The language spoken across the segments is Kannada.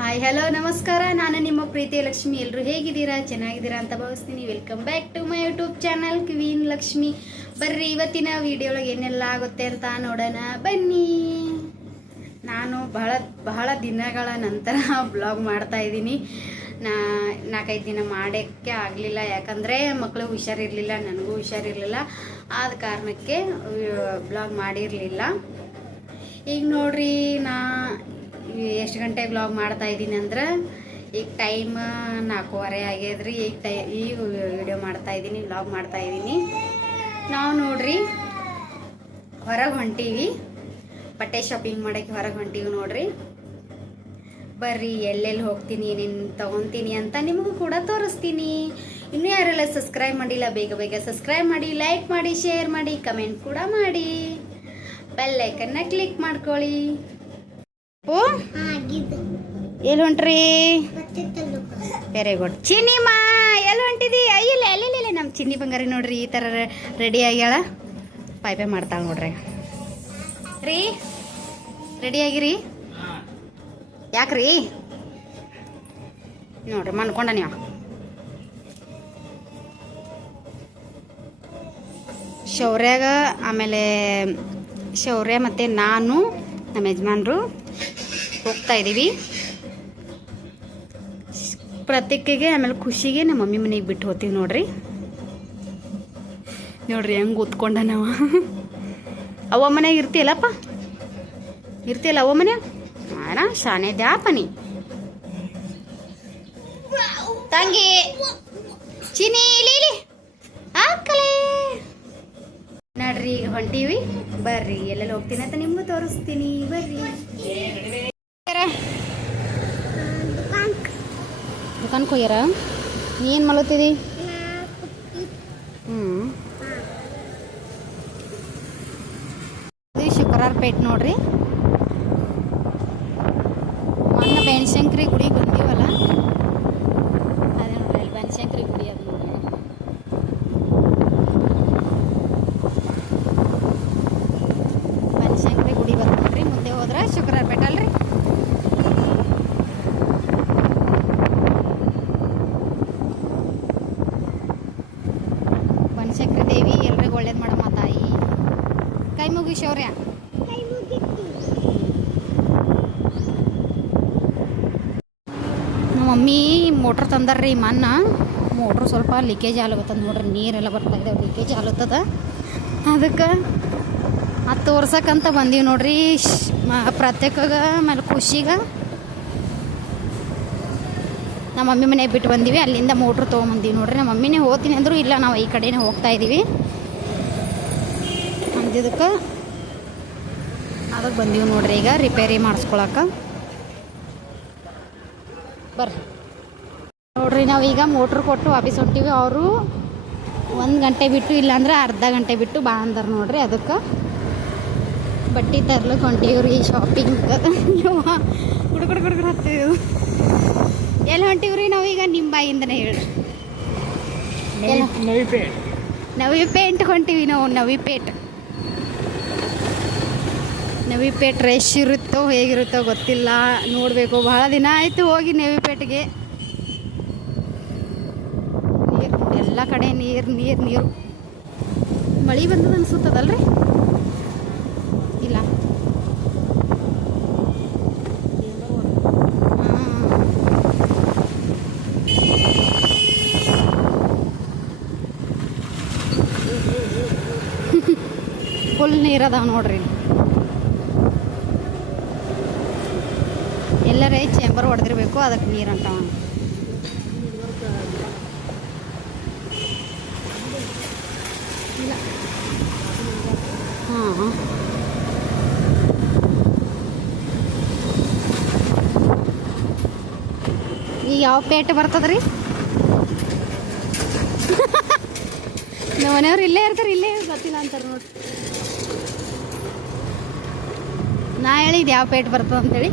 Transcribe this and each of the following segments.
ಹಾಯ್ ಹಲೋ ನಮಸ್ಕಾರ. ನಾನು ನಿಮ್ಮ ಪ್ರೀತಿಯ ಲಕ್ಷ್ಮಿ. ಎಲ್ಲರೂ ಹೇಗಿದ್ದೀರಾ? ಚೆನ್ನಾಗಿದ್ದೀರಾ ಅಂತ ಭಾವಿಸ್ತೀನಿ. Welcome back to my YouTube channel queen Lakshmi ಬರ್ರಿ, ಇವತ್ತಿನ ವಿಡಿಯೋ ಒಳಗೆ ಏನೆಲ್ಲ ಆಗುತ್ತೆ ಅಂತ ನೋಡೋಣ. ಬನ್ನಿ. ನಾನು ಬಹಳ ಬಹಳ ದಿನಗಳ ನಂತರ ಬ್ಲಾಗ್ ಮಾಡ್ತಾ ಇದ್ದೀನಿ. ನಾ, ನಾಲ್ಕೈದು ದಿನ ಮಾಡೋಕ್ಕೆ ಆಗಲಿಲ್ಲ. ಯಾಕಂದರೆ ಮಕ್ಕಳು ಹುಷಾರಿರಲಿಲ್ಲ, ನನಗೂ ಹುಷಾರಿರಲಿಲ್ಲ. ಆದ ಕಾರಣಕ್ಕೆ ಬ್ಲಾಗ್ ಮಾಡಿರಲಿಲ್ಲ. ಈಗ ನೋಡ್ರಿ, ನಾ ಎಷ್ಟು ಗಂಟೆ ವ್ಲಾಗ್ ಮಾಡ್ತಾ ಇದ್ದೀನಿ ಅಂದ್ರೆ ಈಗ ಟೈಮ್ ನಾಲ್ಕೂವರೆ ಆಗ್ಯದ್ರಿ. ಈಗ ಟೈ ಈಗ ವಿಡಿಯೋ ಮಾಡ್ತಾ ಇದ್ದೀನಿ ವ್ಲಾಗ್ ಮಾಡ್ತಾ ಇದ್ದೀನಿ. ನಾವು ನೋಡ್ರಿ, ಹೊರಗೆ ಹೊಂಟೀವಿ. ಬಟ್ಟೆ ಶಾಪಿಂಗ್ ಮಾಡೋಕ್ಕೆ ಹೊರಗೆ ಹೊಂಟೀವಿ ನೋಡ್ರಿ. ಬರ್ರಿ, ಎಲ್ಲೆಲ್ಲಿ ಹೋಗ್ತೀನಿ, ಏನೇನು ತೊಗೊತೀನಿ ಅಂತ ನಿಮಗೂ ಕೂಡ ತೋರಿಸ್ತೀನಿ. ಇನ್ನೂ ಯಾರೆಲ್ಲ ಸಬ್ಸ್ಕ್ರೈಬ್ ಮಾಡಿಲ್ಲ, ಬೇಗ ಬೇಗ ಸಬ್ಸ್ಕ್ರೈಬ್ ಮಾಡಿ ಲೈಕ್ ಮಾಡಿ ಶೇರ್ ಮಾಡಿ ಕಮೆಂಟ್ ಕೂಡ ಮಾಡಿ. ಬೆಲ್ ಐಕನ್ನ ಕ್ಲಿಕ್ ಮಾಡ್ಕೊಳ್ಳಿ. ಓ ಎಲ್ಲಿ ಹೊಂಟ್ರಿ? ವೆರಿ ಗುಡ್ ಚಿನ್ನಿಮಾ ಎಲ್ಲಿ ಹೊಂಟಿದಿ? ಅಯ್ಯಲ್ಲ ಅಲ್ಲಿಲ್ಲ ನಮ್ಮ ಚಿನ್ನಿ ಬಂಗಾರಿ ನೋಡ್ರಿ ಈ ಥರ ರೆಡಿ ಆಗ್ಯಾಳ. ಪಾಯ್ಪೆ ಮಾಡ್ತಾಳೆ ನೋಡ್ರಿ. ರೀ ರೆಡಿ ಆಗಿರಿ? ಯಾಕ್ರಿ? ನೋಡ್ರಿ ಮನ್ಕೊಂಡ ನೀವು. ಶೌರ್ಯಾಗ ಆಮೇಲೆ ಶೌರ್ಯ ಮತ್ತು ನಾನು ನಮ್ಮ ಯಜಮಾನ್ರು. ಹೋಗ್ತಾ ಇದ್ದೀವಿ ಪ್ರತ್ಯೇಕಿಗೆ ಆಮೇಲೆ ಖುಷಿಗೆ ನಮ್ಮ ಮಮ್ಮಿ ಮನೆಗೆ ಬಿಟ್ಟು ಹೋಗ್ತೀವಿ ನೋಡ್ರಿ. ನೋಡ್ರಿ ಹೆಂಗೆ ಕೂತ್ಕೊಂಡ ನಾವು. ಅವ್ವ ಮನೆಗೆ ಇರ್ತೀಯಲ್ಲಪ್ಪ? ಇರ್ತೀಯಲ್ಲ ಅವ್ವ ಮನೆ ಮಾರ ಶಾನೆ ದ್ಯಾಪ ನೀ. ತಂಗಿ. ಚಿನಿ ಲೀಲಿ. ಹಾಕಲೇ ನಡ್ರಿ, ಈಗ ಹೊಂಟೀವಿ. ಬರ್ರಿ, ಎಲ್ಲೆಲ್ಲಿ ಹೋಗ್ತೀನಿ ಅಂತ ನಿಮ್ಗೂ ತೋರಿಸ್ತೀನಿ. ಬರ್ರಿ. ದುಕಾನ್ಗೆ ಹೋಗ್ಯಾರ ನೀ ಏನು ಮಲಗ್ತಿದಿ? ಹ್ಞೂ ಶುಕ್ರವಾರ ಪೇಟ್ ನೋಡ್ರಿ. ಮೊನ್ನೆ ಬನಶಂಕರಿ ಗುಡಿಗೆ ಬಂದೀವಲ್ಲ ಅದೇ ನೋಡ್ರಿ ಅಲ್ಲಿ ಬನಶಂಕರಿ ಗುಡಿ ಅದು ನೋಡ್ರಿ ಬನಶಂಕರಿ ಗುಡಿ ಬಂದು ನೋಡ್ರಿ ಮುಂದೆ ಹೋದ್ರೆ ಶುಕ್ರವಾರ ಪೇಟ ಅಲ್ರಿ ಬನಶಂಕರಿ ದೇವಿ ಎಲ್ರಿಗೂ ಒಳ್ಳೇದು ಮಾಡಮ್ಮ ತಾಯಿ ಕೈ ಮುಗಿ ಶೌರ್ಯ ನಮ್ಮ ಮಮ್ಮಿ ಮೋಟ್ರ್ ತಂದಾರ್ರಿ ಮನ್ನ ಮೋಟ್ರ್ ಸ್ವಲ್ಪ ಲೀಕೇಜ್ ಆಗ್ಲತ್ತದ ನೋಡ್ರಿ, ನೀರೆಲ್ಲ ಬರ್ತಾ ಇದ್ದಾವೆ ಲೀಕೇಜ್ ಆಗ್ಲತ್ತದ ಅದಕ್ಕೆ ಅದು ತೋರ್ಸಕ್ಕಂತ ಬಂದೀವಿ ನೋಡ್ರಿ. ಪ್ರತ್ಯೇಕಗ ಆಮೇಲೆ ಖುಷಿಗೆ ನಮ್ಮ ಮಮ್ಮಿ ಮನೆಗೆ ಬಿಟ್ಟು ಬಂದೀವಿ, ಅಲ್ಲಿಂದ ಮೋಟ್ರ್ ತೊಗೊಂಬಂದೀವಿ ನೋಡ್ರಿ. ನಮ್ಮ ಮಮ್ಮಿನೇ ಹೋಗ್ತೀನಿ ಅಂದರು ಇಲ್ಲ, ನಾವು ಈ ಕಡೆನೇ ಹೋಗ್ತಾ ಇದ್ದೀವಿ ಅಂದಿದ್ದಕ್ಕೆ ಅದಕ್ಕೆ ಬಂದೀವಿ ನೋಡ್ರಿ ಈಗ ರಿಪೇರಿ ಮಾಡಿಸ್ಕೊಳಕ್ಕೆ ಬರ್ರಿ. ನೋಡ್ರಿ ನಾವೀಗ ಮೋಟ್ರ್ ಕೊಟ್ಟು ವಾಪಸ್ ಹೊಂಟೀವಿ. ಅವರು ಒಂದು ಗಂಟೆ ಬಿಟ್ಟು ಇಲ್ಲಾಂದ್ರೆ ಅರ್ಧ ಗಂಟೆ ಬಿಟ್ಟು ಬಾ ಅಂದರು ನೋಡ್ರಿ ಅದಕ್ಕೆ. ಬಟ್ಟೆ ತರ್ಲಿಕ್ಕೆ ಹೊಂಟೀವ್ರಿ ಶಾಪಿಂಗ್ ಹುಡುಗಡು ಹುಡುಗರು ಹತ್ತೀವಿ ಎಲ್ಲಿ ಹೊಂಟೀವ್ರಿ ನಾವೀಗ? ನಿಮ್ಮ ಬಾಯಿಂದನೇ ಹೇಳ್ರಿ? ನವಿ ಪೇಂಟ್. ಹೊಂಟೀವಿ ನಾವು ನವಿ ಪೇಟ್. ನವಿ ಪೇಟ್ ರಶ್ ಇರುತ್ತೋ ಹೇಗಿರುತ್ತೋ ಗೊತ್ತಿಲ್ಲ. ನೋಡಬೇಕು ಬಹಳ ದಿನ ಆಯಿತು ಹೋಗಿ ನವಿ ಪೇಟ್ಗೆ ನೀರು ಎಲ್ಲ ಕಡೆ ನೀರು ನೀರು ನೀರು. ಮಳೆ ಬಂದದ ಅನ್ಸುತ್ತದಲ್ರಿ? ಇಲ್ಲ. ಫುಲ್ ನೀರು ಅದಾವ ನೋಡ್ರಿ. ಎಲ್ಲರೇ ಚೇಂಬರ್ ಹೊಡೆದಿರ್ಬೇಕು ಅದಕ್ಕೆ ನೀರು ಅಂತಾವ ಹಾಂ ಈಗ ಯಾವ ಪೇಟೆ ಬರ್ತದ್ರಿ? ನಮ್ಮ ಮನೆಯವ್ರು ಇಲ್ಲೇ ಇರ್ತಾರೆ, ಇಲ್ಲೇ ಗೊತ್ತಿಲ್ಲ ಅಂತಾರೆ ನೋಡಿ. ನಾ ಹೇಳಿದ್ದು ಯಾವ ಪೇಟ್ ಬರ್ತದೆ ಅಂತೇಳಿ.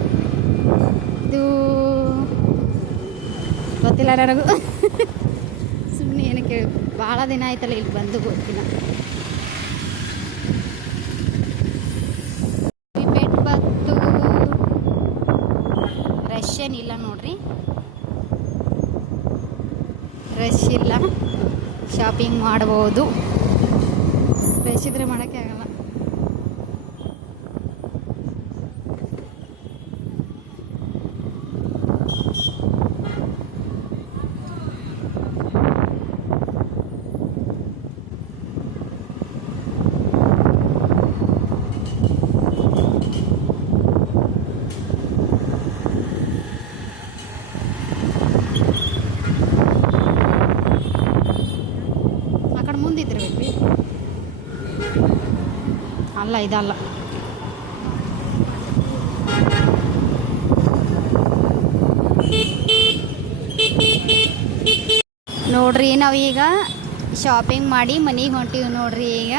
ಇದು ಗೊತ್ತಿಲ್ಲ ನನಗೂ. ಸುಮ್ಮನೆ ಏನಕ್ಕೆ ಭಾಳ ದಿನ ಆಯ್ತಲ್ಲ ಇಲ್ಲಿ ಬಂದು ಗೊತ್ತಿಲ್ಲ ಈ ಪೇಟ್ ಬಂತು ರಶ್ ಏನಿಲ್ಲ ನೋಡ್ರಿ ರಶ್ ಇಲ್ಲ. ಶಾಪಿಂಗ್ ಮಾಡ್ಬೋದು. ರಶ್ ಇದ್ರೆ ಮಾಡೋಕ್ಕೆ ಆಗಲ್ಲ ಆ ಕಡೆ ಮುಂದಿದ್ರಬೇಕ್ರಿ ಅಲ್ಲ, ಇದಲ್ಲ. ನೋಡ್ರಿ ನಾವೀಗ ಶಾಪಿಂಗ್ ಮಾಡಿ ಮನೆಗೆ ಹೊಂಟೀವಿ ನೋಡ್ರಿ ಈಗ.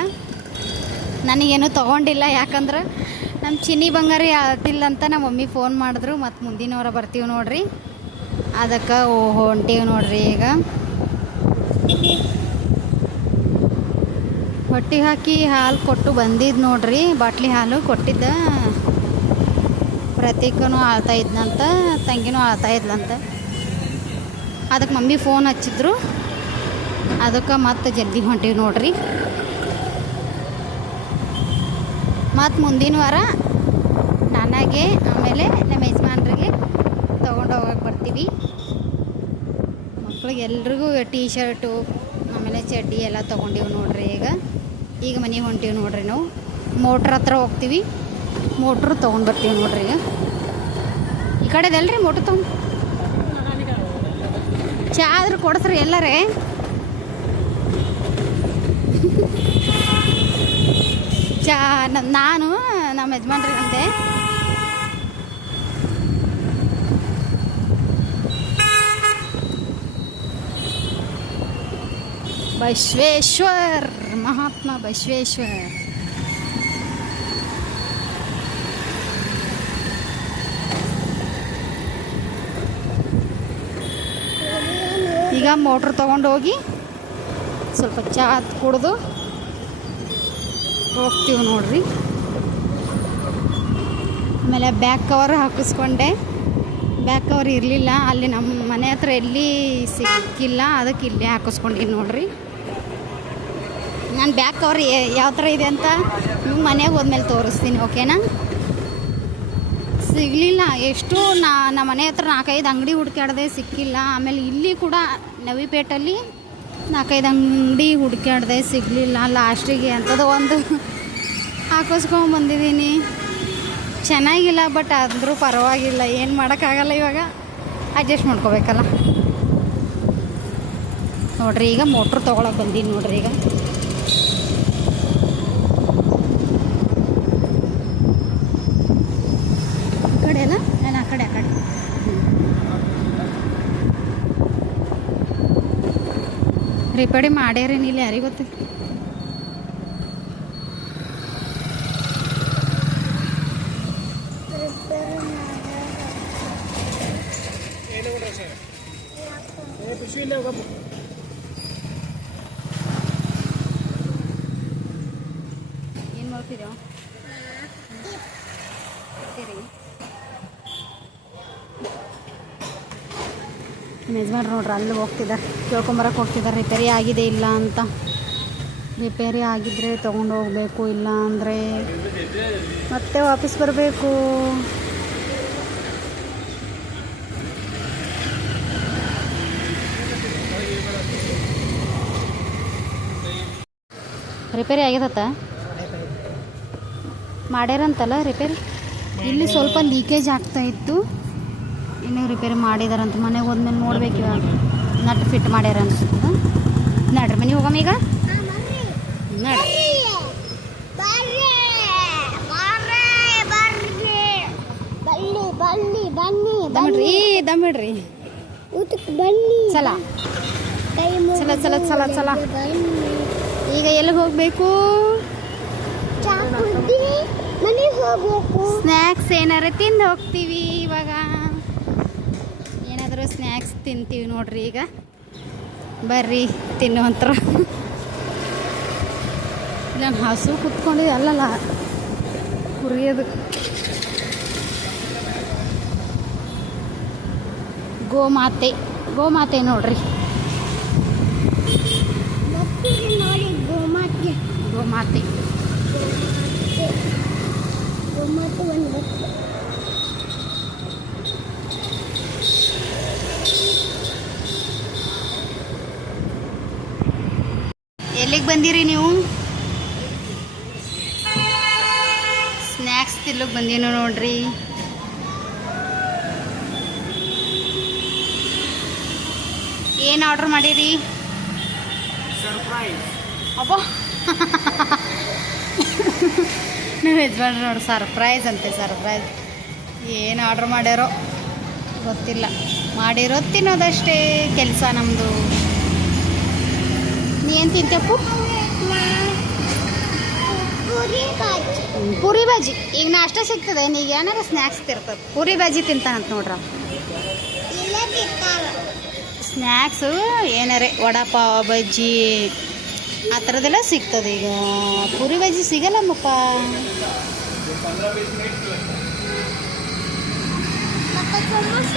ನನಗೇನು ತೊಗೊಂಡಿಲ್ಲ, ಯಾಕಂದ್ರೆ ನಮ್ಮ ಚಿನ್ನಿ ಬಂಗಾರ ಯಾತಿಲ್ಲ ಅಂತ ನಮ್ಮ ಮಮ್ಮಿ ಫೋನ್ ಮಾಡಿದ್ರು, ಮತ್ತು ಮುಂದಿನವರ ಬರ್ತೀವಿ ನೋಡ್ರಿ. ಅದಕ್ಕೆ ಹೊಂಟೀವಿ ನೋಡ್ರಿ ಈಗ. ಹೊಟ್ಟೆ ಹಾಕಿ ಹಾಲು ಕೊಟ್ಟು ಬಂದಿದ್ದು ನೋಡ್ರಿ. ಬಾಟ್ಲಿ ಹಾಲು ಕೊಟ್ಟಿದ್ದ. ಪ್ರತೀಕನೂ ಆಳ್ತಾ ಇದ್ನಂತ, ತಂಗಿನೂ ಆಳ್ತಾ ಇದ್ಲಂತ. ಅದಕ್ಕೆ ಮಮ್ಮಿ ಫೋನ್ ಹಚ್ಚಿದ್ರು. ಅದಕ್ಕೆ ಮತ್ತೆ ಜಲ್ದಿ ಹೊಂಟೀವಿ ನೋಡ್ರಿ. ಮತ್ತು ಮುಂದಿನ ವಾರ ನನಗೆ, ಆಮೇಲೆ ನಮ್ಮ ಯಜಮಾನ್ರಿಗೆ ತೊಗೊಂಡು ಹೋಗಕ್ಕೆ ಬರ್ತೀವಿ. ಮಕ್ಳಿಗೆ ಎಲ್ರಿಗೂ ಟೀ ಶರ್ಟು ಆಮೇಲೆ ಚಡ್ಡಿ ಎಲ್ಲ ತೊಗೊಂಡಿವಿ ನೋಡ್ರಿ ಈಗ. ಈಗ ಮನೆಗೆ ಹೊಂಟೀವಿ ನೋಡ್ರಿ ನಾವು. ಮೋಟ್ರ್ ಹತ್ರ ಹೋಗ್ತೀವಿ. ಮೋಟ್ರ್ ತೊಗೊಂಡು ಬರ್ತೀವಿ ನೋಡ್ರಿ ಈಗ. ಈ ಕಡೆದಲ್ರಿ ಮೋಟ್ರ್ ತೊಗೊಂಡು? ಚಾ ಆದ್ರೂ ಕೊಡಿಸ್ರಿ ಎಲ್ಲರೇ. ಚಾ ನಾನು ನಮ್ಮ ಯಜಮಾನ್ರಿಗಂತೆ ಬಸವೇಶ್ವರ್ ಮಹಾತ್ಮ ಬಸವೇಶ್ವರ ಈಗ ಮೋಟ್ರ್ ತೊಗೊಂಡು ಹೋಗಿ ಸ್ವಲ್ಪ ಚಹಾ ಕುಡಿದು ಹೋಗ್ತೀವಿ ನೋಡ್ರಿ. ಆಮೇಲೆ ಬ್ಯಾಕ್ ಕವರ್ ಹಾಕಿಸ್ಕೊಂಡೆ. ಬ್ಯಾಕ್ ಕವರ್ ಇರಲಿಲ್ಲ, ಅಲ್ಲಿ ನಮ್ಮ ಮನೆ ಹತ್ರ ಎಲ್ಲಿ ಸಿಕ್ಕಿಲ್ಲ, ಅದಕ್ಕೆ ಇಲ್ಲೇ ಹಾಕಿಸ್ಕೊಂಡಿನಿ ನೋಡ್ರಿ. ನಾನು ಬ್ಯಾಕ್ ಕವರ್ ಯಾವ ಥರ ಇದೆ ಅಂತ ನಿಮ್ಮ ಮನೆಗೆ ಹೋದ್ಮೇಲೆ ತೋರಿಸ್ತೀನಿ ಓಕೆನಾ ಸಿಗಲಿಲ್ಲ, ಎಷ್ಟು ನಾ ನಮ್ಮ ಮನೆ ಹತ್ರ ನಾಲ್ಕೈದು ಅಂಗಡಿ ಹುಡ್ಕ್ಯಾಡ್ದೆ, ಸಿಕ್ಕಿಲ್ಲ. ಆಮೇಲೆ ಇಲ್ಲಿ ಕೂಡ ನವಿಪೇಟಲ್ಲಿ ನಾಲ್ಕೈದು ಅಂಗಡಿ ಹುಡ್ಕ್ಯಾಡ್ದೆ, ಸಿಗಲಿಲ್ಲ. ಲಾಸ್ಟಿಗೆ ಅಂಥದ್ದು ಒಂದು ಹಾಕಿಸ್ಕೊಂಡು ಬಂದಿದ್ದೀನಿ. ಚೆನ್ನಾಗಿಲ್ಲ ಬಟ್ ಆದರೂ ಪರವಾಗಿಲ್ಲ. ಏನು ಮಾಡೋಕ್ಕಾಗಲ್ಲ ಇವಾಗ. ಅಡ್ಜಸ್ಟ್ ಮಾಡ್ಕೋಬೇಕಲ್ಲ. ನೋಡ್ರಿ, ಈಗ ಮೋಟ್ರ್ ತೊಗೊಳಕ್ಕೆ ಬಂದೀನಿ ನೋಡ್ರಿ ಈಗ ಈ ಕಡೆ ಅಲ್ಲ ನಾನು ಆ ಕಡೆ ಆ ಕಡೆ ರಿಪೇರಿ ಮಾಡ್ಯಾರೇನಿಲ್ಲ ಯಾರಿಗೆ ಗೊತ್ತು? ಏನು ಮಾಡ್ತೀರಿ ಯಜಮಾನ್ ನೋಡ್ರಿ ಅಲ್ಲಿ ಹೋಗ್ತಿದ್ದಾರೆ ಕೇಳ್ಕೊಂಬರಕ್ಕೆ ಹೋಗ್ತಿದ್ದಾರೆ ರಿಪೇರಿ ಆಗಿದೆ ಇಲ್ಲ ಅಂತ. ರಿಪೇರಿ ಆಗಿದ್ದರೆ ತೊಗೊಂಡು ಹೋಗಬೇಕು, ಇಲ್ಲ ಅಂದರೆ ಮತ್ತೆ ವಾಪಸ್ ಬರಬೇಕು. ರಿಪೇರಿ ಆಗಿದತ್ತ? ಮಾಡ್ಯಾರಂತಲ್ಲ ರಿಪೇರಿ ಇಲ್ಲಿ ಸ್ವಲ್ಪ ಲೀಕೇಜ್ ಆಗ್ತಾ ಇತ್ತು. ಇನ್ನೂ ರಿಪೇರಿ ಮಾಡಿದಾರಂತ. ಮನೆಗೆ ಹೋದ್ಮೇಲೆ ನೋಡ್ಬೇಕು ಇವಾಗ. ನಟ್ ಫಿಟ್ ಮಾಡ್ಯಾರ ಅನ್ಸುತ್ತ. ನಡ್ರಿ ಮನೆಗೆ ಹೋಗಮ್ಮ ಈಗ? ನಡ್ರಿ ಬನ್ನಿ ಬನ್ನಿ ದಮ್ಮಿಡ್ರಿ ದಮ್ಮಿಡ್ರಿ ಊಟಕ್ಕೆ ಬನ್ನಿ ಚಲ. ಚಲ ಚಲ ಚಲ ಚಲ. ಈಗ ಎಲ್ಲಿಗೆ ಹೋಗಬೇಕು? ಮನೆಗೆ ಹೋಗ್ಬೇಕು. ಸ್ನ್ಯಾಕ್ಸ್ ಏನಾರ ತಿಂದು ಹೋಗ್ತೀವಿ ಇವಾಗ. ಸ್ನ್ಯಾಕ್ಸ್ ತಿಂತೀವಿ ನೋಡ್ರಿ ಈಗ. ಬರ್ರಿ, ತಿನ್ನುವಂತರ. ನಾನು ಹಸು ಕುತ್ಕೊಂಡಿದ್ದೆ ಅಲ್ಲಲ್ಲ. ಕುರಿಯೋದು ಗೋಮಾತೆ ಗೋಮಾತೆ ನೋಡ್ರಿ. ಗೋಮಾತೆ. ಗೋಮಾತೆ ಗೋಮಾತೆ ಗೋಮಾತೆ ಒಂದು ಬಸ್ ಎಲ್ಲಿಗೆ ಬಂದಿರಿ ನೀವು? ಸ್ನ್ಯಾಕ್ಸ್ ತಿಲ್ಲಕ್ಕೆ ಬಂದೀನಿ ನೋಡ್ರಿ. ಏನು ಆರ್ಡ್ರ್ ಮಾಡಿರಿ? ಅಬ್ಬ. ನೀವು ಯಜಮಾನ್ರಿ ನೋಡಿ ಸರ್ಪ್ರೈಸ್ ಅಂತೆ ಸರ್ಪ್ರೈಸ್ ಏನು ಆರ್ಡ್ರ್ ಮಾಡ್ಯಾರೋ ಗೊತ್ತಿಲ್ಲ. ಮಾಡಿರೋ ತಿನ್ನೋದಷ್ಟೇ ಕೆಲಸ ನಮ್ಮದು ನೀ ಏನು ತಿಂತಪ್ಪು ಪೂರಿ ಬಾಜಿ ಈಗ ನಾಷ್ಟ ಸಿಗ್ತದೆ. ನೀಗ ಏನಾರ ಸ್ನ್ಯಾಕ್ಸ್ ತಿರ್ತದೆ. ಪೂರಿ ಬಾಜಿ ತಿಂತಾನಂತ ನೋಡ್ರ. ಸ್ನ್ಯಾಕ್ಸು ಏನಾರೇ ವಡಾಪಾವ, ಬಜ್ಜಿ, ಆ ಥರದ್ದೆಲ್ಲ ಸಿಗ್ತದೆ ಈಗ. ಪೂರಿ ಬಜ್ಜಿ ಸಿಗಲ್ಲಮ್ಮಪ್ಪ. ಸಮೋಸ?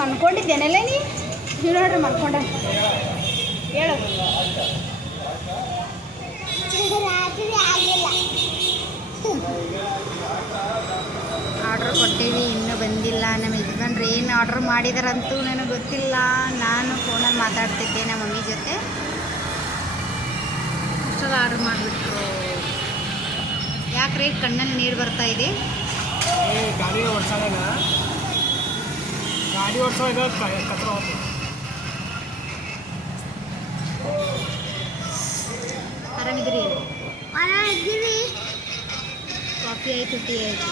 ಮನ್ಕೊಂಡಿದ್ದೇನೆಲ್ಲ ನೀ? ನೋಡ್ರಿ ಮನ್ಕೊಂಡ. ಹೇಳು. ಆರ್ಡ್ರ್ ಕೊಟ್ಟೀವಿ ಇನ್ನೂ ಬಂದಿಲ್ಲ. ನಮ್ಮ ಯಜಮಾನ್ರು ಏನು ಆರ್ಡ್ರ್ ಮಾಡಿದಾರಂತೂ ನನಗೆ ಗೊತ್ತಿಲ್ಲ. ನಾನು ಫೋನಲ್ಲಿ ಮಾತಾಡ್ತಿದ್ದೆ ನಮ್ಮ ಮಮ್ಮಿ ಜೊತೆ. ಅಷ್ಟೆಲ್ಲ ಆರ್ಡ್ರ್ ಮಾಡಿಬಿಟ್ರು. ಯಾಕ್ರೀ ಕಣ್ಣಲ್ಲಿ ನೀರು ಬರ್ತಾ ಇದೆ? ಏ ಗಾಡಿ ಓಡ್ಸೋಣ ಗಾಡಿ ಓಡಿಸೋವಾಗ ಕತ್ರ ಹೋಗ್ತದೆ ಆರಾಮಿದ್ರಿ ಹೊರ ಇದ್ದೀವಿ ಕಾಫಿ ಆಯಿತು ಟೀ ಆಯಿತು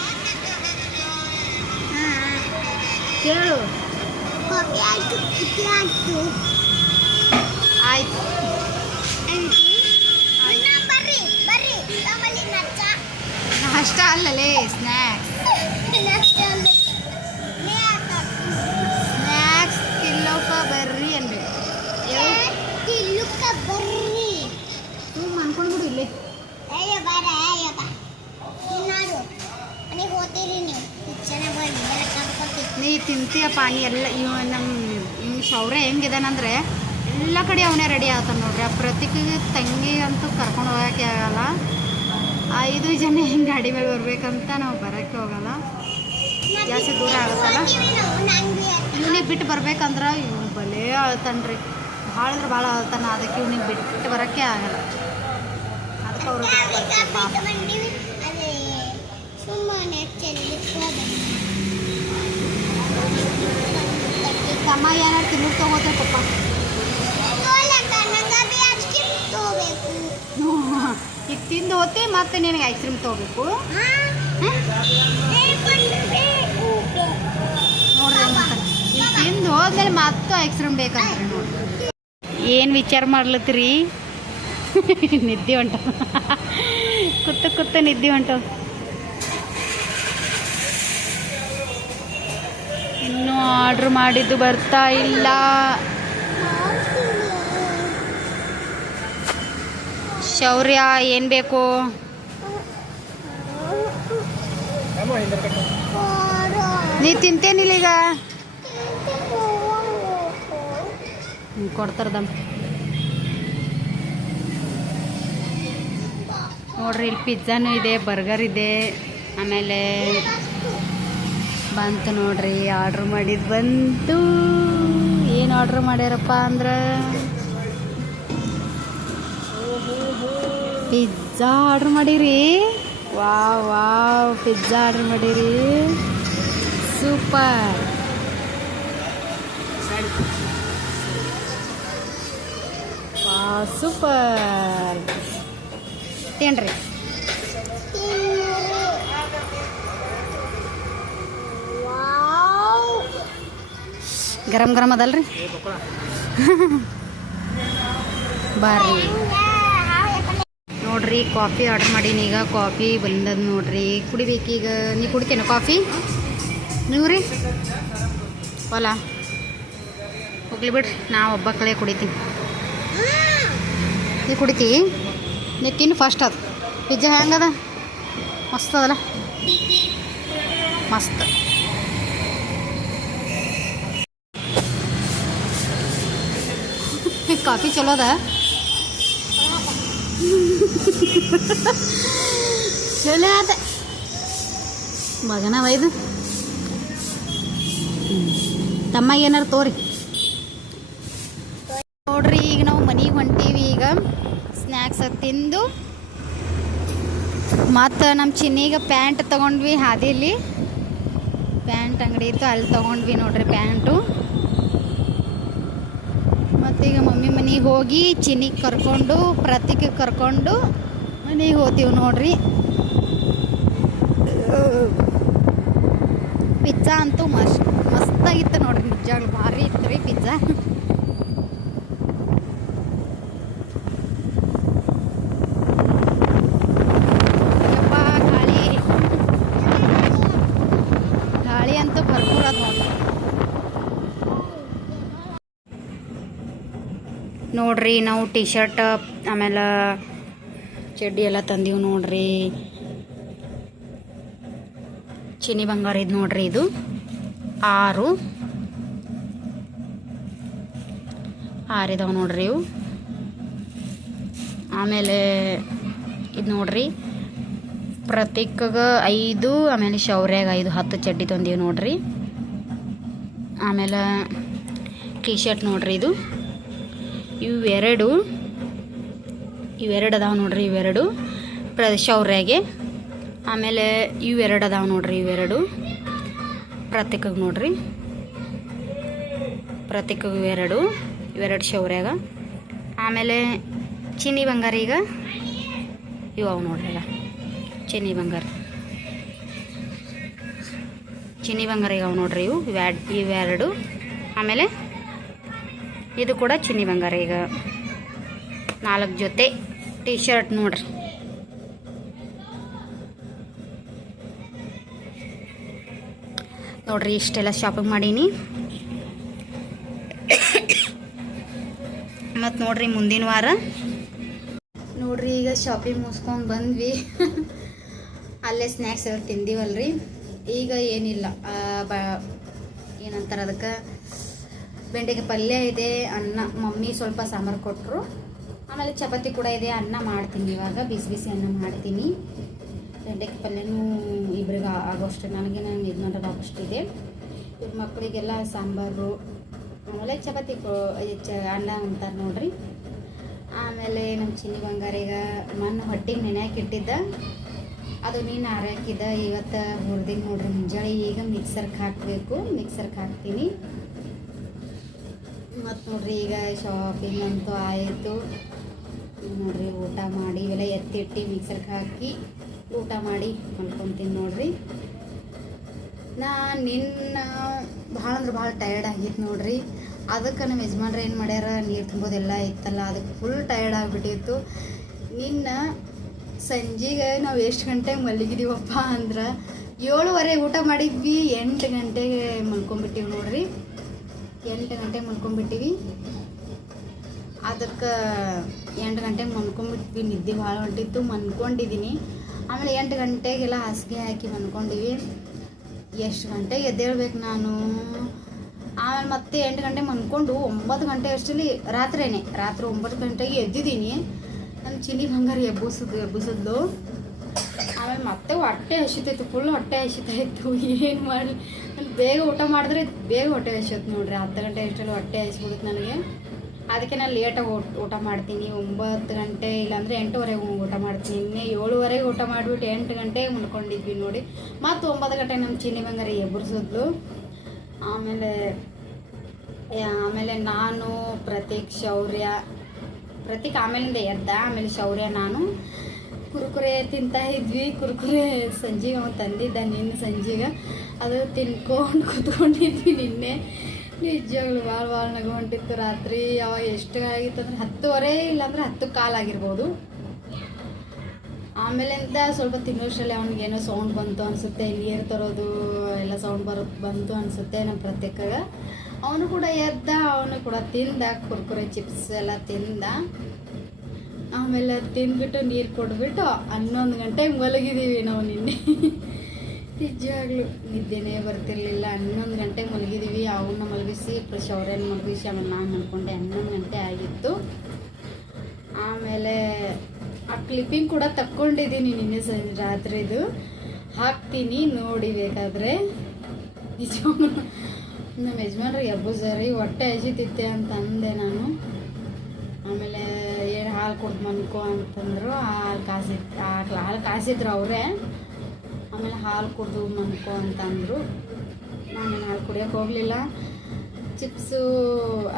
ಕೇಳು ಕಾಫಿ ಆಯ್ತು ಟೀ ಆಯ್ತು ಆಯ್ತು ಅಣ್ಣ ಬರ್ರಿ ಬರ್ರಿ ತಗೊಳ್ಳಿ ನಚ್ಚ ಅಷ್ಟ ಅಲ್ಲಲೇ ಸ್ನ್ಯಾಕ್ಸ್ ತಿಂತೀಯಪ್ಪ, ನೀ ಎಲ್ಲ ಇವ ನಮ್ಮ ಶೌರ್ಯ ಹೆಂಗಿದಾನಂದ್ರೆ ಎಲ್ಲ ಕಡೆ ಅವನೇ ರೆಡಿ ಆಗ್ತಾನೆ ನೋಡ್ರಿ. ಆ ಪ್ರತೀಕಿಗೆ ತಂಗಿ ಅಂತೂ ಕರ್ಕೊಂಡು ಹೋಗೋಕ್ಕೆ ಆಗಲ್ಲ. ಐದು ಜನ ಹಿಂಗೆ ಗಾಡಿ ಮೇಲೆ ಬರ್ಬೇಕಂತ ನಾವು ಬರೋಕ್ಕೆ ಹೋಗಲ್ಲ. ಜಾಸ್ತಿ ದೂರ ಆಗುತ್ತಲ್ಲ? ಇವನಿಗೆ ಬಿಟ್ಟು ಬರ್ಬೇಕಂದ್ರೆ ಇವ್ನು ಬಲೇ ಅಳ್ತಾನ್ರಿ ಭಾಳ ಅಂದ್ರೆ ಭಾಳ ಅಳ್ತಾನ ಅದಕ್ಕೆ ಇವ್ನಿಗೆ ಬಿಟ್ಟು ಬರೋಕ್ಕೆ ಆಗಲ್ಲ. ಅದಕ್ಕೆ ಅವ್ರು ಬಿಟ್ಟು ಬರ್ತಾರೆ ಪಾಪ ಅದೇ ಸುಮ್ಮನೆ ಚೆಲ್ಲಿಕ್ಕೋದ ತಮ್ಮ ಏನಾರು ತಿನ್ನೋದು ತಗೋತಾರೆ ಪಪ್ಪ ಈಗ ತಿಂದು ಹೋತಿ ಮತ್ತೆ ನಿನಗೆ ಐಸ್ ಕ್ರೀಮ್ ತೊಗೋಬೇಕು. ನೋಡ್ರಿ ತಿಂದು ಹೋದ್ಮೇಲೆ ಮತ್ತೆ ಐಸ್ ಕ್ರೀಮ್ ಬೇಕಂತ ನೋಡ್ರಿ. ಏನು ವಿಚಾರ ಮಾಡ್ಲತ್ತೀರಿ? ನಿದ್ದೆ ಹೊಂಟ ಕುತ್ತ ಕುತ್ತ ನಿದ್ದೆ ಹೊಂಟ ಇನ್ನೂ ಆರ್ಡ್ರ್ ಮಾಡಿದ್ದು ಬರ್ತಾ ಇಲ್ಲ. ಶೌರ್ಯ, ಏನು ಬೇಕು? ನೀ ತಿಂತೇನಿಲ್ಲ ಈಗ? ಕೊಡ್ತಾರದಮ್ಮ ನೋಡ್ರಿ, ಇಲ್ಲಿ ಪಿಜ್ಜಾನು ಇದೆ, ಬರ್ಗರ್ ಇದೆ, ಆಮೇಲೆ ಬಂತು ನೋಡ್ರಿ ಆರ್ಡ್ರ್ ಮಾಡಿದ್ದು ಬಂತು. ಏನು ಆರ್ಡ್ರ್ ಮಾಡ್ಯಾರಪ್ಪ ಅಂದ್ರೆ? ಪಿಜ್ಜಾ ಆರ್ಡ್ರ್ ಮಾಡೀರಿ. ವಾವ್ ವಾವ್, ಪಿಜ್ಜಾ ಆರ್ಡ್ರ್ ಮಾಡೀರಿ. ಸೂಪರ್. ವಾ ಸೂಪರ್. ತಿನ್ರಿ ಗರಂ ಗರಂ ಅದಲ್ರಿ? ಬಾರಿ ನೋಡ್ರಿ ಕಾಫಿ ಆರ್ಡರ್ ಮಾಡೀನಿ ಈಗ. ಕಾಫಿ ಬಂದದ ನೋಡ್ರಿ. ಕುಡಿಬೇಕೀಗ ನೀ ಕುಡಿತೇನೆ ಕಾಫಿ ನೀವು ರೀ ಹೊಲ. ಹೋಗ್ಲಿ ಬಿಡ್ರಿ. ನಾ ಒಬ್ಬ ಕಳೆ ಕುಡಿತೀನಿ. ನೀ ಕುಡಿತಿ? ನೀ ತಿನ್ನು ಫಸ್ಟ್ ಅದು. ಪಿಜ್ಜಾ ಹೆಂಗದ ಮಸ್ತ್ ಅದಲ್ಲ. ಮಸ್ತ್. ಕಾಫಿ ಚಲೋ ಅದ ಚಲೋ ಅದ. ಮಗನ ತಮ್ಮ ಏನಾರು ತೋರಿ. ನೋಡ್ರಿ, ಈಗ ನಾವು ಮನೆಗೆ ಹೊಂಟೀವಿ, ಈಗ ಸ್ನ್ಯಾಕ್ಸ್ ತಿಂದು. ಮತ್ತು ನಮ್ಮ ಚಿನ್ನಿಗೆ ಪ್ಯಾಂಟ್ ತೊಗೊಂಡ್ವಿ ಹಾದಿಲಿ. ಪ್ಯಾಂಟ್ ಅಂಗಡಿ ಇತ್ತು, ಅಲ್ಲಿ ತೊಗೊಂಡ್ವಿ ನೋಡ್ರಿ ಪ್ಯಾಂಟು. ಮತ್ತೀಗ ಮಮ್ಮಿ ಮನೆಗೆ ಹೋಗಿ ಚಿನ್ನಿಗೆ ಕರ್ಕೊಂಡು, ಪ್ರತೀಕ್ ಕರ್ಕೊಂಡು ಮನೆಗೆ ಹೋಗ್ತೀವಿ ನೋಡ್ರಿ. ಪಿಜ್ಜಾ ಅಂತೂ ಮಸ್ತ್ ಮಸ್ತಾಗಿತ್ತು ನೋಡ್ರಿ. ನಿಜ ಭಾರಿ ಇತ್ತು ರೀ ಪಿಜ್ಜಾ ಯಪ್ಪ, ಗಾಳಿ ಗಾಳಿ ಅಂತೂ ಭರ್ಪೂರ ಅದ ನೋಡ್ರಿ ನೋಡ್ರಿ ನಾವು ಟಿ ಶರ್ಟ್ ಆಮೇಲೆ ಚಡ್ಡಿ ಎಲ್ಲ ತಂದೀವಿ ನೋಡ್ರಿ. ಚಿನಿ ಬಂಗಾರ ಇದು ನೋಡ್ರಿ ಇದು. ಆರು. ಆರು ಇದಾವೆ ನೋಡ್ರಿ ಇವು. ಆಮೇಲೆ ಇದು ನೋಡ್ರಿ. ಪ್ರತೀಕಗೆ ಐದು, ಆಮೇಲೆ ಶೌರ್ಯಾಗ ಐದು, ಹತ್ತು ಚಡ್ಡಿ ತಂದೀವಿ ನೋಡ್ರಿ. ಆಮೇಲೆ ಟೀ ಶರ್ಟ್ ನೋಡ್ರಿ ಇದು. ಇವೆರಡು ಇವೆರಡು ಅದಾವೆ ನೋಡ್ರಿ ಇವೆರಡು. ಪ್ರ ಶೌರ್ಯಾಗೆ ಆಮೇಲೆ ಇವೆರಡು ಅದಾವೆ ನೋಡ್ರಿ ಇವೆರಡು. ಪ್ರತ್ಯೇಕಗೆ ನೋಡ್ರಿ. ಪ್ರತ್ಯೇಕಗೆ ಇವೆರಡು ಇವೆರಡು ಶೌರ್ಯಾಗ. ಆಮೇಲೆ ಚಿನ್ನಿ ಬಂಗಾರ ಈಗ. ಇವು ನೋಡ್ರಿ ಈಗ ಚಿನ್ನಿ ಬಂಗಾರ. ಚಿನ್ನಿ ಬಂಗಾರ ಈಗ ಅವು ನೋಡ್ರಿ ಇವು. ಇವೆರಡು. ಆಮೇಲೆ ಇದು ಕೂಡ ಚಿನ್ನಿ ಬಂಗಾರ ಈಗ. ನಾಲ್ಕು ಜೊತೆ ಟಿ ಶರ್ಟ್ ನೋಡ್ರಿ. ನೋಡ್ರಿ, ಇಷ್ಟೆಲ್ಲ ಶಾಪಿಂಗ್ ಮಾಡೀನಿ. ಮತ್ತು ನೋಡ್ರಿ ಮುಂದಿನ ವಾರ. ನೋಡ್ರಿ, ಈಗ ಶಾಪಿಂಗ್ ಮುಗಿಸ್ಕೊಂಡು ಬಂದ್ವಿ. ಅಲ್ಲೇ ಸ್ನ್ಯಾಕ್ಸ್ ಎಲ್ಲ ತಿಂದೀವಲ್ರಿ. ಈಗ ಏನಿಲ್ಲ ಬ, ಏನಂತಾರೆ ಅದಕ್ಕೆ? ಬೆಂಡೆಕಾಯಿ ಪಲ್ಯ ಇದೆ, ಅನ್ನ, ಮಮ್ಮಿ ಸ್ವಲ್ಪ ಸಾಂಬಾರು ಕೊಟ್ಟರು ಆಮೇಲೆ ಚಪಾತಿ ಕೂಡ ಇದೆ, ಅನ್ನ ಮಾಡ್ತೀನಿ ಇವಾಗ, ಬಿಸಿ ಬಿಸಿ ಅನ್ನ ಮಾಡ್ತೀನಿ. ಬೆಂಡೆಕಾಯಿ ಪಲ್ಯನೂ ಇಬ್ಬರಿಗೆ ಆಗೋಷ್ಟು ನನಗೆ ನಾನು ಇದು ಮಾಡೋದು ಆಗೋಷ್ಟು ಇದೆ. ಇವ್ರ ಮಕ್ಕಳಿಗೆಲ್ಲ ಸಾಂಬಾರು, ಆಮೇಲೆ ಚಪಾತಿ ಕೊ ಅನ್ನ ಅಂತಾರೆ ನೋಡ್ರಿ. ಆಮೇಲೆ ನಮ್ಮ ಚಿನ್ನಿ ಬಂಗಾರ ಈಗ ಮಣ್ಣು ಹೊಟ್ಟಿಗೆ ನೆನೆಯಕ್ಕೆ ಇಟ್ಟಿದ್ದ. ಅದು ನೀನು ಆರಾಕಿದ್ದ ಇವತ್ತು ಹುರಿದಿಗೆ ನೋಡ್ರಿ ಮುಂಜಾನೆ ಈಗ ಮಿಕ್ಸರ್ಗೆ ಹಾಕಬೇಕು ಮಿಕ್ಸರ್ಗೆ ಹಾಕ್ತೀನಿ. ಮತ್ತು ನೋಡ್ರಿ ಈಗ ಶಾಪಿಂಗ್ ಅಂತೂ ಆಯಿತು. ನೋಡ್ರಿ ಊಟ ಮಾಡಿ, ಇವೆಲ್ಲ ಎತ್ತಿಟ್ಟು ಮಿಕ್ಸರ್ಗೆ ಹಾಕಿ ಊಟ ಮಾಡಿ ಮಲ್ಕೊತೀನಿ ನೋಡ್ರಿ. ನಾ ನಿನ್ನ ಭಾಳ ಅಂದ್ರೆ ಭಾಳ ಟಯರ್ಡ್ ಆಗಿತ್ತು ನೋಡ್ರಿ. ಅದಕ್ಕೆ ನಮ್ಮ ಯಜಮಾನ್ರು ಏನು ಮಾಡ್ಯಾರ, ನೀರು ತುಂಬೋದೆಲ್ಲ ಇತ್ತಲ್ಲ ಅದಕ್ಕೆ ಫುಲ್ ಟಯರ್ಡ್ ಆಗಿಬಿಟ್ಟಿತ್ತು. ನಿನ್ನ ಸಂಜೆಗೆ ನಾವು ಎಷ್ಟು ಗಂಟೆಗೆ ಮಲಗಿದೀವಪ್ಪ ಅಂದ್ರೆ ಏಳುವರೆ ಊಟ ಮಾಡಿದ್ವಿ, ಎಂಟು ಗಂಟೆಗೆ ಮಲ್ಕೊಂಬಿಟ್ಟಿವಿ ನೋಡ್ರಿ. ಎಂಟು ಗಂಟೆಗೆ ಮಲ್ಕೊಂಡ್ಬಿಟ್ಟಿವಿ. ಅದಕ್ಕೆ ಎಂಟು ಗಂಟೆಗೆ ಮಲ್ಕೊಂಬಿಟ್ವಿ ನಿದ್ದೆ ಭಾಳ ಹೊಂಟಿತ್ತು ಮನ್ಕೊಂಡಿದ್ದೀನಿ ಆಮೇಲೆ ಎಂಟು ಗಂಟೆಗೆಲ್ಲ ಹಾಸಿಗೆ ಹಾಕಿ ಮನ್ಕೊಂಡಿವಿ ಎಷ್ಟು ಗಂಟೆಗೆ ಎದ್ದೇಳ್ಬೇಕು ನಾನು? ಆಮೇಲೆ ಮತ್ತೆ ಎಂಟು ಗಂಟೆ ಮನ್ಕೊಂಡು ಒಂಬತ್ತು ಗಂಟೆ ಅಷ್ಟರಲ್ಲಿ ರಾತ್ರಿನೇ, ರಾತ್ರಿ ಒಂಬತ್ತು ಗಂಟೆಗೆ ಎದ್ದಿದ್ದೀನಿ. ನನ್ನ ಚಿಲಿ ಬಂಗಾರ ಎಬ್ಬಿಸಿದ್ದು ಎಬ್ಬಿಸಿದ್ದು ಆಮೇಲೆ ಮತ್ತೆ ಹೊಟ್ಟೆ ಹಸಿತಾಯಿತ್ತು ಫುಲ್ ಹೊಟ್ಟೆ ಹಸಿತಾಯಿತ್ತು ಏನು ನಾನು ಬೇಗ ಊಟ ಮಾಡಿದ್ರೆ ಬೇಗ ಹೊಟ್ಟೆ ಹಸಿಯುತ್ತೆ ನೋಡ್ರಿ. ಹತ್ತು ಗಂಟೆ ಅಷ್ಟರಲ್ಲಿ ಹೊಟ್ಟೆ ಹಸಿಬಿಡುತ್ತೆ ನನಗೆ. ಅದಕ್ಕೆ ನಾನು ಲೇಟಾಗಿ ಊಟ ಮಾಡ್ತೀನಿ. ಒಂಬತ್ತು ಗಂಟೆ ಇಲ್ಲಾಂದರೆ ಎಂಟುವರೆಗೆ ಊಟ ಮಾಡ್ತೀನಿ. ಇನ್ನೇ ಏಳುವರೆಗೆ ಊಟ ಮಾಡಿಬಿಟ್ಟು ಎಂಟು ಗಂಟೆಗೆ ಮುಳ್ಕೊಂಡಿದ್ವಿ ನೋಡಿ. ಮತ್ತು ಒಂಬತ್ತು ಗಂಟೆ ನಮ್ಮ ಚಿನ್ನಿ ಬಂಗಾರ ಎಬ್ಬರಿಸಿದ್ಲು ಆಮೇಲೆ ಆಮೇಲೆ ನಾನು, ಪ್ರತೀಕ್, ಶೌರ್ಯ, ಪ್ರತೀಕ್ ಆಮೇಲಿಂದ ಎದ್ದ, ಆಮೇಲೆ ಶೌರ್ಯ ನಾನು. ಕುರ್ಕುರೆ ತಿಂತಾ ಇದ್ವಿ. ಕುರುಕುರೆ ಸಂಜೆಗೆ ಅವ್ನು ತಂದಿದ್ದ ನಿನ್ನೆ ಸಂಜೆಗೆ. ಅದು ತಿನ್ಕೊಂಡು ಕುತ್ಕೊಂಡಿದ್ವಿ ನಿನ್ನೆ. ನಿಜವಾಗ್ಲು ಭಾಳ ಭಾಳ ನಗು ಹೊಂಟಿತ್ತು ರಾತ್ರಿ. ಯಾವಾಗ ಎಷ್ಟು ಆಗಿತ್ತು ಅಂದ್ರೆ ಹತ್ತುವರೆ ಇಲ್ಲಾಂದ್ರೆ ಹತ್ತು ಕಾಲಾಗಿರ್ಬೋದು ಅಂತ ಸ್ವಲ್ಪ ತಿನ್ನೋಷ್ಟರಲ್ಲಿ ಅವ್ನಿಗೆ ಏನೋ ಸೌಂಡ್ ಬಂತು ಅನಿಸುತ್ತೆ. ನೀರು ತರೋದು, ಎಲ್ಲ ಸೌಂಡ್ ಬರೋ, ಬಂತು ಅನಿಸುತ್ತೆ ನಮ್ಮ ಪ್ರತ್ಯೇಕಾಗ. ಅವನು ಕೂಡ ಎದ್ದ, ಅವನು ಕೂಡ ತಿಂದ, ಕುರ್ಕುರೆ ಚಿಪ್ಸ್ ಎಲ್ಲ ತಿಂದ. ಆಮೇಲೆ ಅದು ತಿಂದ್ಬಿಟ್ಟು ನೀರು ಕೊಟ್ಬಿಟ್ಟು ಹನ್ನೊಂದು ಗಂಟೆಗೆ ಮಲಗಿದ್ದೀವಿ ನಾವು ನಿನ್ನೆ. ನಿಜವಾಗ್ಲೂ ನಿದ್ದೆನೇ ಬರ್ತಿರ್ಲಿಲ್ಲ. ಹನ್ನೊಂದು ಗಂಟೆಗೆ ಮಲಗಿದ್ದೀವಿ ಅವನ್ನ ಮಲಗಿಸಿ ಪ್ಲಸ್ ಅವ್ರೇನು ಮಲಗಿಸಿ, ಆಮೇಲೆ ನಾನು ಮಲ್ಕೊಂಡೆ. ಹನ್ನೊಂದು ಗಂಟೆ ಆಗಿತ್ತು. ಆಮೇಲೆ ಆ ಕ್ಲಿಪ್ಪಿಂಗ್ ಕೂಡ ತಕ್ಕೊಂಡಿದ್ದೀನಿ ನಿನ್ನೆ ಸಂಜೆ ರಾತ್ರಿದು. ಹಾಕ್ತೀನಿ, ನೋಡಿ ಬೇಕಾದರೆ. ನಿಜ ನಮ್ಮ ಯಜಮಾನ್ರು ಎಬ್ಬುಸರಿ ಹೊಟ್ಟೆ ಹಸಿತಿತ್ತೆ ಅಂತ ಅಂದೆ ನಾನು. ಆಮೇಲೆ ಏನು ಹಾಲು ಕೊಟ್ಟು ಮನ್ಕೋ ಅಂತಂದರು ಹಾಲು ಕಾಸಿ ಹಾಲು ಕಾಸಿದ್ರು ಅವರೇ. ಆಮೇಲೆ ಹಾಲು ಕುಡ್ದು ಮನ್ಕೋ ಅಂತಂದರು. ನಾನು ಹಾಲು ಕುಡಿಯೋಕೆ ಹೋಗಲಿಲ್ಲ. ಚಿಪ್ಸು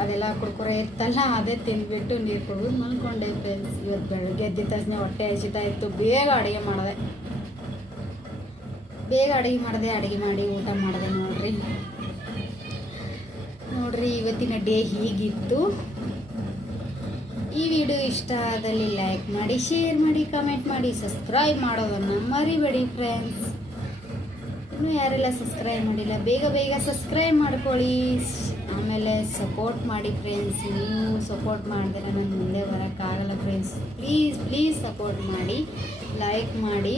ಅದೆಲ್ಲ ಕುಡ್ಕೊರೆ ಇತ್ತಲ್ಲ, ಅದೇ ತಿಂದ್ಬಿಟ್ಟು ನೀರು ಕುಡಿದು ಮಲ್ಕೊಂಡೆ ಫ್ರೆಂಡ್ಸ್ ಇವತ್ತು ಬೆಳಗ್ಗೆ ಎದ್ದಿದ ತಕ್ಷಣ ಹೊಟ್ಟೆ ಹಸಿತಾ ಇತ್ತು. ಬೇಗ ಅಡುಗೆ ಮಾಡಿದೆ. ಬೇಗ ಅಡುಗೆ ಮಾಡಿದೆ, ಅಡುಗೆ ಮಾಡಿ ಊಟ ಮಾಡಿದೆ ನೋಡ್ರಿ. ನೋಡ್ರಿ ಇವತ್ತಿನ ಡೇ ಹೀಗಿತ್ತು. ಈ ವಿಡಿಯೋ ಇಷ್ಟ ಆದಲ್ಲಿ ಲೈಕ್ ಮಾಡಿ ಶೇರ್ ಮಾಡಿ ಕಮೆಂಟ್ ಮಾಡಿ ಸಬ್ಸ್ಕ್ರೈಬ್ ಮಾಡೋದನ್ನು ಮರಿಬೇಡಿ ಫ್ರೆಂಡ್ಸ್ ಇನ್ನೂ ಯಾರೆಲ್ಲ ಸಬ್ಸ್ಕ್ರೈಬ್ ಮಾಡಿಲ್ಲ, ಬೇಗ ಬೇಗ ಸಬ್ಸ್ಕ್ರೈಬ್ ಮಾಡ್ಕೊಳ್ಳಿ. ಆಮೇಲೆ ಸಪೋರ್ಟ್ ಮಾಡಿ ಫ್ರೆಂಡ್ಸ್ ನೀವು ಸಪೋರ್ಟ್ ಮಾಡಿದ್ರೆ ನಾನು ಮುಂದೆ ಬರೋಕ್ಕಾಗಲ್ಲ ಫ್ರೆಂಡ್ಸ್ ಪ್ಲೀಸ್ ಪ್ಲೀಸ್ ಸಪೋರ್ಟ್ ಮಾಡಿ ಲೈಕ್ ಮಾಡಿ.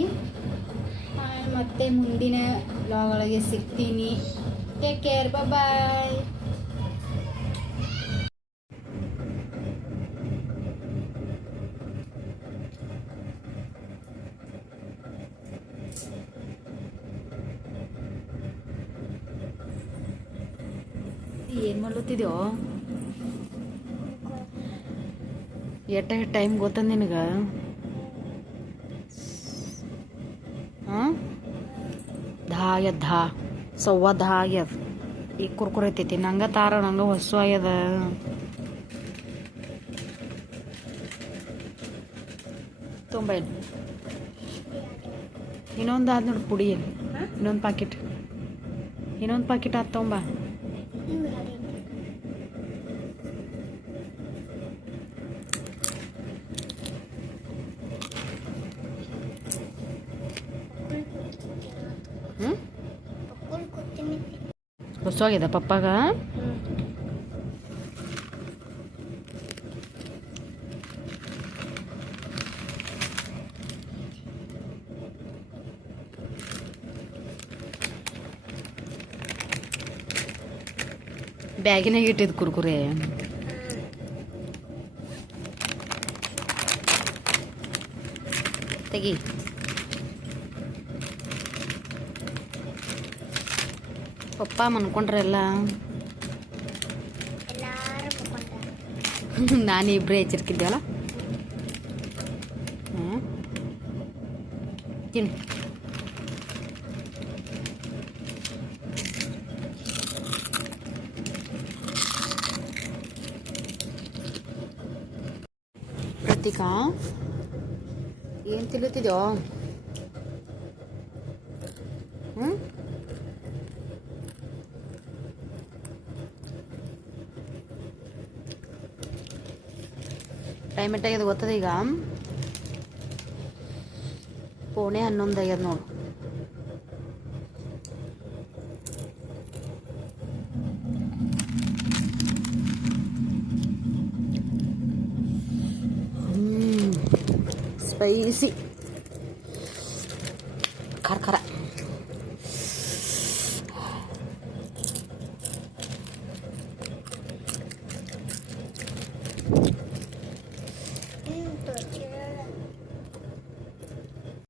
ಮತ್ತೆ ಮುಂದಿನ ಬ್ಲಾಗ್ ಒಳಗೆ ಸಿಗ್ತೀನಿ. ಟೇಕ್ ಕೇರ್ ಬಾಯ್ ಮಾಡ್ಲತ್ತಿದ್ಯೋ ಎಟ್ಟ ಟೈಮ್ ಗೊತ್ತ ನಿನಗೆ? ಹಾಂ? ದಾ ಆಗ್ಯದ ದಾ ಸವ್ವ ದಾ ಆಗ್ಯದ. ಈಗ ಕುರ್ಕುರೆ ಐತೈತಿ. ನಂಗೆ ತಾರ ನಂಗೆ ಹೊಸು ಆಗ್ಯದ. ತುಂಬ ಇನ್ನೊಂದು ಆದ ನೋಡಿ ಪುಡಿ ಇನ್ನೊಂದು ಪಾಕಿಟ್ ಇನ್ನೊಂದು ಪಾಕಿಟ್ ಆದ ತೊಂಬ. ಹೊಸ ಆಗ್ಯದ ಪಪ್ಪಾಗ? ಬ್ಯಾಗಿನಾಗ ಇಟ್ಟಿದ್ದು ಕುರ್ಕುರೆ. ತೆಗಿ. ಪಪ್ಪ ಮನ್ಕೊಂಡ್ರಲ್ಲ ಎಲ್ಲಾರು ಪಕ್ಕೊಂಡ ನಾನು ಇಬ್ಬರೇ ಎಚ್ಚರಿಕಿದ್ದೇವಲ್ಲ ಹ್ಞೂ ತಿನ್ನು ಪ್ರತೀಕಾ ಏನು ತಿನ್ನುತ್ತಿದ್ಯೋ ಹ್ಞೂ ಟೈಮ್ ಎಟ್ಟಾಗ್ಯದ ಗೊತ್ತದ ಈಗ ಪೋಣೆ ಹನ್ನೊಂದು ಆಗ್ಯದ ನೋಡು ಸ್ಪೈಸಿ